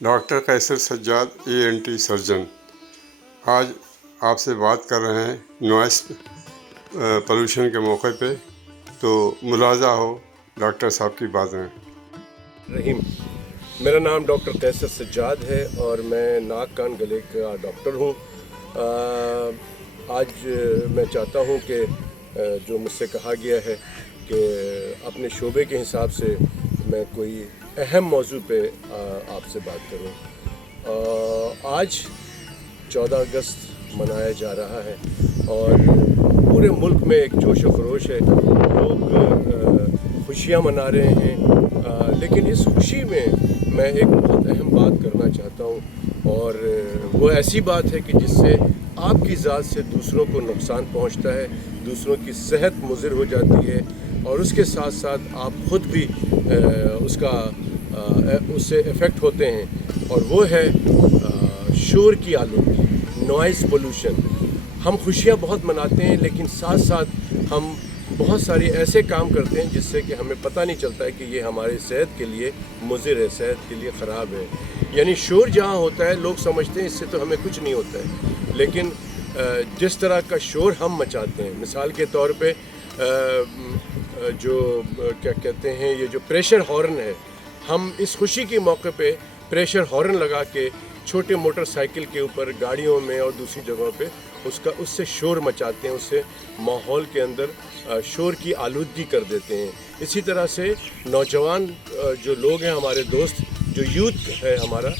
Doctor قیصر Sajjad ENT surgeon آج آپ سے بات کر رہے ہیں نوائس پولوشن کے موقع پہ، تو ملاحظہ ہو ڈاکٹر صاحب کی باتیں۔ رحیم، میرا نام ڈاکٹر قیصر سجاد ہے اور میں ناک کان گلے کا ڈاکٹر ہوں۔ آج میں چاہتا ہوں کہ جو مجھ سے کہا گیا ہے کہ اپنے شعبے کے حساب سے میں کوئی اہم موضوع پہ آپ سے بات کروں۔ آج 14 اگست منایا جا رہا ہے اور پورے ملک میں ایک جوش و خروش ہے، لوگ خوشیاں منا رہے ہیں، لیکن اس خوشی میں ایک بہت اہم بات کرنا چاہتا ہوں، اور وہ ایسی بات ہے کہ جس سے آپ کی ذات سے دوسروں کو نقصان پہنچتا ہے، دوسروں کی صحت مضر ہو جاتی ہے، اور اس کے ساتھ ساتھ آپ خود بھی اس سے افیکٹ ہوتے ہیں، اور وہ ہے شور کی آلودگی، نوائز پولوشن۔ ہم خوشیاں بہت مناتے ہیں، لیکن ساتھ ساتھ ہم بہت سارے ایسے کام کرتے ہیں جس سے کہ ہمیں پتہ نہیں چلتا ہے کہ یہ ہماری صحت کے لیے مضر ہے، صحت کے لیے خراب ہے۔ یعنی شور جہاں ہوتا ہے لوگ سمجھتے ہیں اس سے تو ہمیں کچھ نہیں ہوتا ہے، لیکن جس طرح کا شور ہم مچاتے ہیں، مثال کے طور پہ جو کیا کہتے ہیں، یہ جو پریشر ہارن ہے، ہم اس خوشی کے موقع پہ پریشر ہارن لگا کے چھوٹے موٹر سائیکل کے اوپر، گاڑیوں میں اور دوسری جگہوں پہ اس سے شور مچاتے ہیں، اس سے ماحول کے اندر شور کی آلودگی کر دیتے ہیں۔ اسی طرح سے نوجوان جو لوگ ہیں، ہمارے دوست جو یوتھ ہے ہمارا،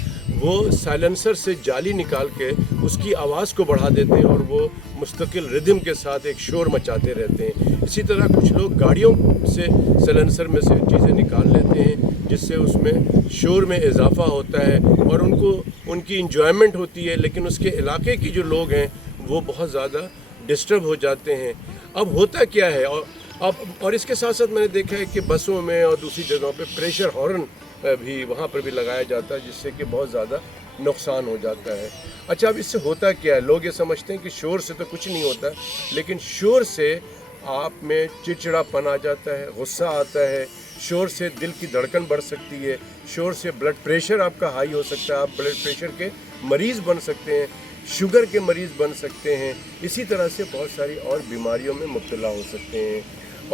وہ سائلنسر سے جالی نکال کے اس کی آواز کو بڑھا دیتے ہیں اور وہ مستقل ردم کے ساتھ ایک شور مچاتے رہتے ہیں۔ اسی طرح کچھ لوگ گاڑیوں سے سائلنسر میں سے چیزیں نکال لیتے ہیں جس سے اس میں شور میں اضافہ ہوتا ہے اور ان کی انجوائمنٹ ہوتی ہے، لیکن اس کے علاقے کی جو لوگ ہیں وہ بہت زیادہ ڈسٹرب ہو جاتے ہیں۔ اب ہوتا کیا ہے، اور اس کے ساتھ ساتھ میں نے دیکھا ہے کہ بسوں میں اور دوسری جگہوں پہ پریشر ہارن بھی وہاں پر بھی لگایا جاتا ہے، جس سے کہ بہت زیادہ نقصان ہو جاتا ہے۔ اچھا، اب اس سے ہوتا کیا ہے؟ لوگ یہ سمجھتے ہیں کہ شور سے تو کچھ نہیں ہوتا، لیکن شور سے آپ میں چڑچڑا پن آ جاتا ہے، غصہ آتا ہے، شور سے دل کی دھڑکن بڑھ سکتی ہے، شور سے بلڈ پریشر آپ کا ہائی ہو سکتا ہے، آپ بلڈ پریشر کے مریض بن سکتے ہیں، شوگر کے مریض بن سکتے ہیں، اسی طرح سے بہت ساری اور بیماریوں میں مبتلا ہو سکتے ہیں۔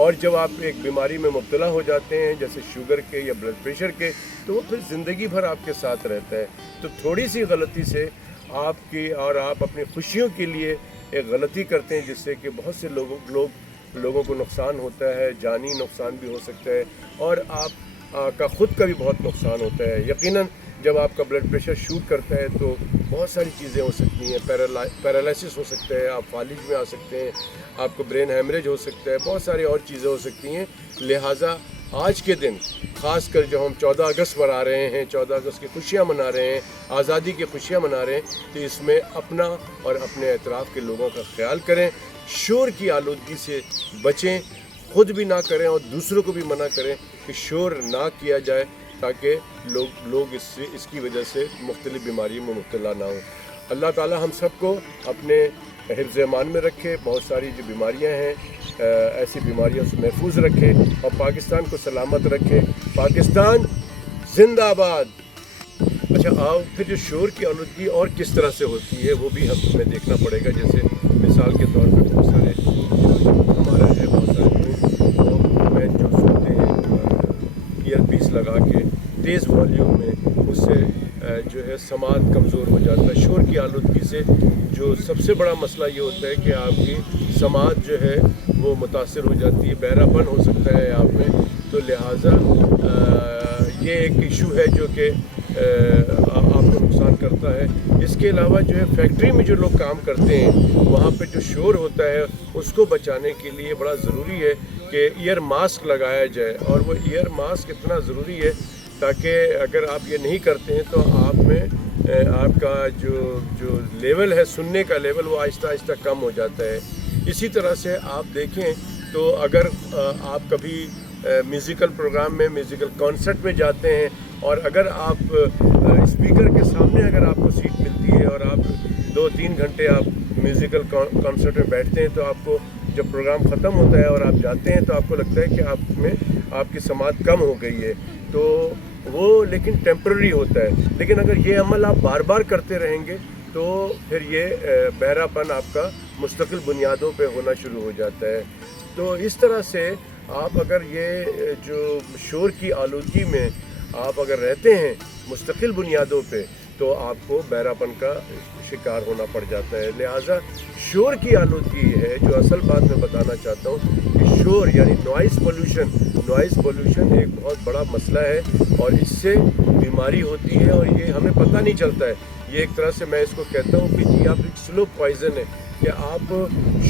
اور جب آپ ایک بیماری میں مبتلا ہو جاتے ہیں جیسے شوگر کے یا بلڈ پریشر کے، تو وہ پھر زندگی بھر آپ کے ساتھ رہتا ہے۔ تو تھوڑی سی غلطی سے آپ اپنی خوشیوں کے لیے ایک غلطی کرتے ہیں، جس سے کہ بہت سے لوگوں کو نقصان ہوتا ہے، جانی نقصان بھی ہو سکتا ہے، اور آپ کا خود کا بھی بہت نقصان ہوتا ہے۔ یقیناً جب آپ کا بلڈ پریشر شوٹ کرتا ہے تو بہت ساری چیزیں ہو سکتی ہیں، پیرالائسس ہو سکتا ہے، آپ فالج میں آ سکتے ہیں، آپ کو برین ہیمریج ہو سکتا ہے، بہت ساری اور چیزیں ہو سکتی ہیں۔ لہٰذا آج کے دن، خاص کر جو ہم 14 اگست پر آ رہے ہیں، 14 اگست کی خوشیاں منا رہے ہیں، آزادی کی خوشیاں منا رہے ہیں، تو اس میں اپنا اور اپنے اطراف کے لوگوں کا خیال کریں، شور کی آلودگی سے بچیں، خود بھی نہ کریں اور دوسروں کو بھی منع کریں کہ شور نہ کیا جائے، تاکہ لوگ اس کی وجہ سے مختلف بیماریوں میں مبتلا نہ ہوں۔ اللہ تعالی ہم سب کو اپنے حفظ ایمان میں رکھے، بہت ساری جو بیماریاں ہیں ایسی بیماریوں سے محفوظ رکھے اور پاکستان کو سلامت رکھے۔ پاکستان زندہ آباد۔ اچھا، پھر جو شور کی آلودگی اور کس طرح سے ہوتی ہے وہ بھی ہمیں دیکھنا پڑے گا۔ جیسے مثال کے طور پہ بہت سارے ہمارا ہے، بہت سارے لوگ میں جو سنتے ہیں ایئر پیس لگا کے تیز والیوم میں، اس سے جو ہے سماعت کمزور ہو جاتا ہے۔ شور کی آلودگی سے جو سب سے بڑا مسئلہ یہ ہوتا ہے کہ آپ کی سماعت جو ہے وہ متاثر ہو جاتی ہے، بہرا پن ہو سکتا ہے آپ میں۔ تو لہٰذا یہ ایک ایشو ہے جو کہ آپ کو نقصان کرتا ہے۔ اس کے علاوہ جو ہے فیکٹری میں جو لوگ کام کرتے ہیں، وہاں پہ جو شور ہوتا ہے اس کو بچانے کے لیے بڑا ضروری ہے کہ ایئر ماسک لگایا جائے، اور وہ ایئر ماسک اتنا ضروری ہے تاکہ اگر آپ یہ نہیں کرتے ہیں تو آپ کا جو لیول ہے، سننے کا لیول، وہ آہستہ آہستہ کم ہو جاتا ہے۔ اسی طرح سے آپ دیکھیں تو اگر آپ کبھی میوزیکل پروگرام میں، میوزیکل کانسرٹ میں جاتے ہیں، اور اگر آپ اسپیکر کے سامنے اگر آپ کو سیٹ ملتی ہے اور آپ 2-3 گھنٹے آپ میوزیکل کانسرٹ میں بیٹھتے ہیں، تو آپ کو جب پروگرام ختم ہوتا ہے اور آپ جاتے ہیں تو آپ کو لگتا ہے کہ آپ کی سماعت کم ہو گئی ہے۔ تو وہ لیکن ٹیمپرری ہوتا ہے. لیکن اگر یہ عمل آپ بار بار کرتے رہیں گے تو پھر یہ بہرا پن آپ کا مستقل بنیادوں پہ ہونا شروع ہو جاتا ہے. تو اس طرح سے آپ اگر یہ جو شور کی آلودگی میں آپ اگر رہتے ہیں مستقل بنیادوں پہ تو آپ کو بہرا پن کا شکار ہونا پڑ جاتا ہے. لہٰذا شور کی آلودگی ہے جو اصل بات میں بتانا چاہتا ہوں کہ شور یعنی نوائز پولوشن ایک بہت بڑا مسئلہ ہے اور اس سے بیماری ہوتی ہے اور یہ ہمیں پتہ نہیں چلتا ہے. یہ ایک طرح سے میں اس کو کہتا ہوں کہ جی آپ ایک سلو پوائزن ہے کہ آپ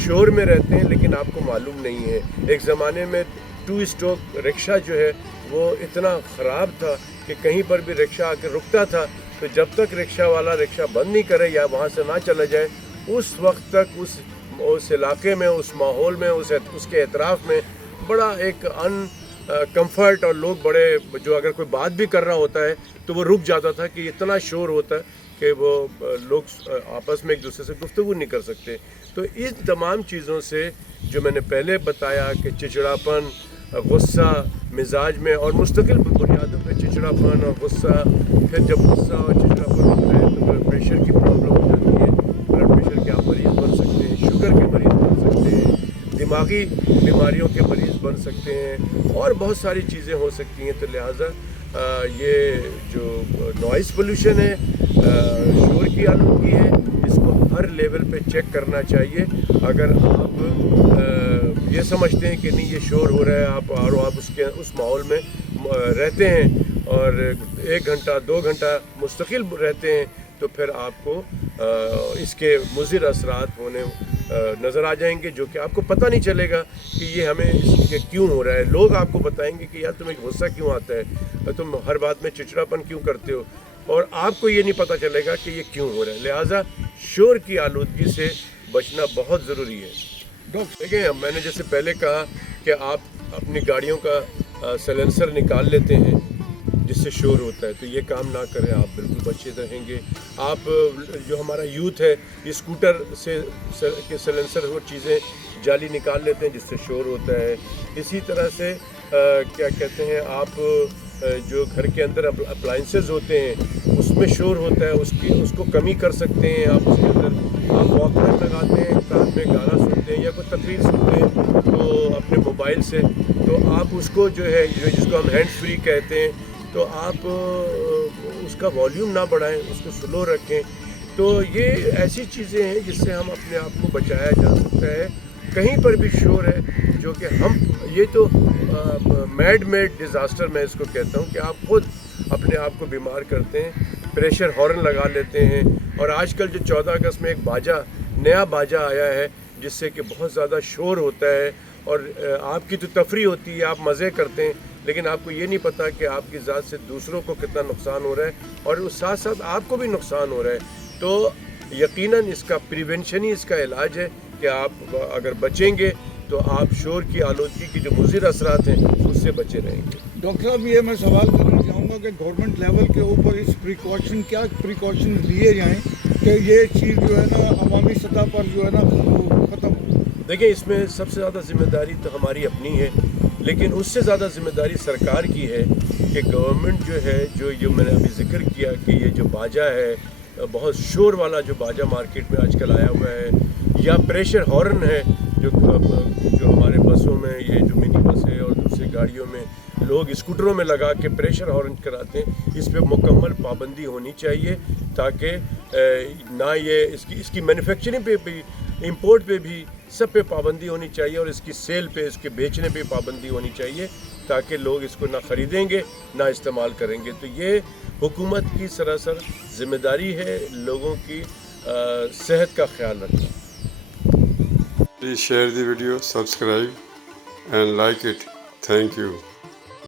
شور میں رہتے ہیں لیکن آپ کو معلوم نہیں ہے. ایک زمانے میں 2 اسٹوک رکشہ جو ہے وہ اتنا خراب تھا کہ کہیں پر بھی رکشہ آ کے رکتا تھا تو جب تک رکشہ والا رکشہ بند نہیں کرے یا وہاں سے نہ چلا جائے اس وقت تک اس علاقے میں اس ماحول میں اس کے اطراف میں بڑا ایک کمفرٹ اور لوگ بڑے جو اگر کوئی بات بھی کر رہا ہوتا ہے تو وہ رک جاتا تھا کہ اتنا شور ہوتا ہے کہ وہ لوگ آپس میں ایک دوسرے سے گفتگو نہیں کر سکتے. تو ان تمام چیزوں سے جو میں نے پہلے بتایا کہ چچڑاپن غصہ مزاج میں اور مستقل بنیادوں پہ چچڑاپن اور غصہ پھر جب غصہ اور چچڑاپن ہوتا ہے تو بلڈ پریشر کی پرابلم ہو جاتی ہے. بلڈ پریشر کے آپ مریض بن سکتے ہیں, شوگر کے مریض بن سکتے ہیں, دماغی بیماریوں کے مریض بن سکتے ہیں اور بہت ساری چیزیں ہو سکتی ہیں. تو لہٰذا یہ جو نوائز پولوشن ہے شور کی آلودگی ہے اس کو ہر لیول پہ چیک کرنا چاہیے. اگر آپ یہ سمجھتے ہیں کہ نہیں یہ شور ہو رہا ہے آپ اس ماحول میں رہتے ہیں اور 1 گھنٹہ 2 گھنٹہ مستقل رہتے ہیں تو پھر آپ کو اس کے مضر اثرات ہونے نظر آ جائیں گے جو کہ آپ کو پتہ نہیں چلے گا کہ یہ ہمیں اس کے کیوں ہو رہا ہے. لوگ آپ کو بتائیں گے کہ یار تمہیں غصہ کیوں آتا ہے, تم ہر بات میں چچڑاپن کیوں کرتے ہو, اور آپ کو یہ نہیں پتہ چلے گا کہ یہ کیوں ہو رہا ہے. لہٰذا شور کی آلودگی سے بچنا بہت ضروری ہے. دیکھیں میں نے جیسے پہلے کہا کہ آپ اپنی گاڑیوں کا سیلنسر نکال لیتے ہیں جس سے شور ہوتا ہے تو یہ کام نہ کریں, آپ بالکل بچے رہیں گے. آپ جو ہمارا یوتھ ہے اسکوٹر سے کے سیلنسر وہ چیزیں جالی نکال لیتے ہیں جس سے شور ہوتا ہے. اسی طرح سے کیا کہتے ہیں آپ جو گھر کے اندر اپلائنسز ہوتے ہیں اس میں شور ہوتا ہے اس کو کمی کر سکتے ہیں. آپ اس کے اندر آپ واکمین لگاتے ہیں, کان میں گانا سنتے ہیں یا کوئی تقریر سنتے ہیں تو اپنے موبائل سے تو آپ اس کو جو ہے جس کو ہم ہینڈ فری کہتے ہیں تو آپ اس کا والیوم نہ بڑھائیں, اس کو سلو رکھیں. تو یہ ایسی چیزیں ہیں جس سے ہم اپنے آپ کو بچایا جا سکتا ہے. کہیں پر بھی شور ہے جو کہ ہم یہ تو میڈ ڈیزاسٹر میں اس کو کہتا ہوں کہ آپ خود اپنے آپ کو بیمار کرتے ہیں. پریشر ہارن لگا لیتے ہیں اور آج کل جو 14 اگست میں ایک نیا باجا آیا ہے جس سے کہ بہت زیادہ شور ہوتا ہے اور آپ کی تو تفریح ہوتی ہے, آپ مزے کرتے ہیں لیکن آپ کو یہ نہیں پتہ کہ آپ کی ذات سے دوسروں کو کتنا نقصان ہو رہا ہے اور اس ساتھ ساتھ آپ کو بھی نقصان ہو رہا ہے. تو یقیناً اس کا پریونشن ہی اس کا علاج ہے کہ آپ اگر بچیں گے تو آپ شور کی آلودگی کی جو مضر اثرات ہیں اس سے بچے رہیں گے. ڈاکٹر صاحب یہ میں سوال کرنا چاہوں گا کہ گورنمنٹ لیول کے اوپر اس کیا پریکاشن لیے جائیں کہ یہ چیز جو ہے نا عوامی سطح پر جو ہے نا ختم ہو. دیکھیں اس میں سب سے زیادہ ذمہ داری تو ہماری اپنی ہے لیکن اس سے زیادہ ذمہ داری سرکار کی ہے کہ گورنمنٹ جو ہے جو میں نے ابھی ذکر کیا کہ یہ جو باجا ہے بہت شور والا جو باجا مارکیٹ میں آج کل آیا ہوا ہے یا پریشر ہارن ہے جو ہمارے بسوں میں یہ جو منی بس ہے اور دوسری گاڑیوں میں لوگ اسکوٹروں میں لگا کے پریشر ہارن کراتے ہیں, اس پہ مکمل پابندی ہونی چاہیے تاکہ نہ یہ اس کی مینوفیکچرنگ پہ بھی امپورٹ پہ بھی سب پہ پابندی ہونی چاہیے اور اس کی سیل پہ اس کے بیچنے پہ پابندی ہونی چاہیے تاکہ لوگ اس کو نہ خریدیں گے نہ استعمال کریں گے. تو یہ حکومت کی سراسر ذمہ داری ہے لوگوں کی صحت کا خیال رکھنا. Please share the video, subscribe and like it. Thank you.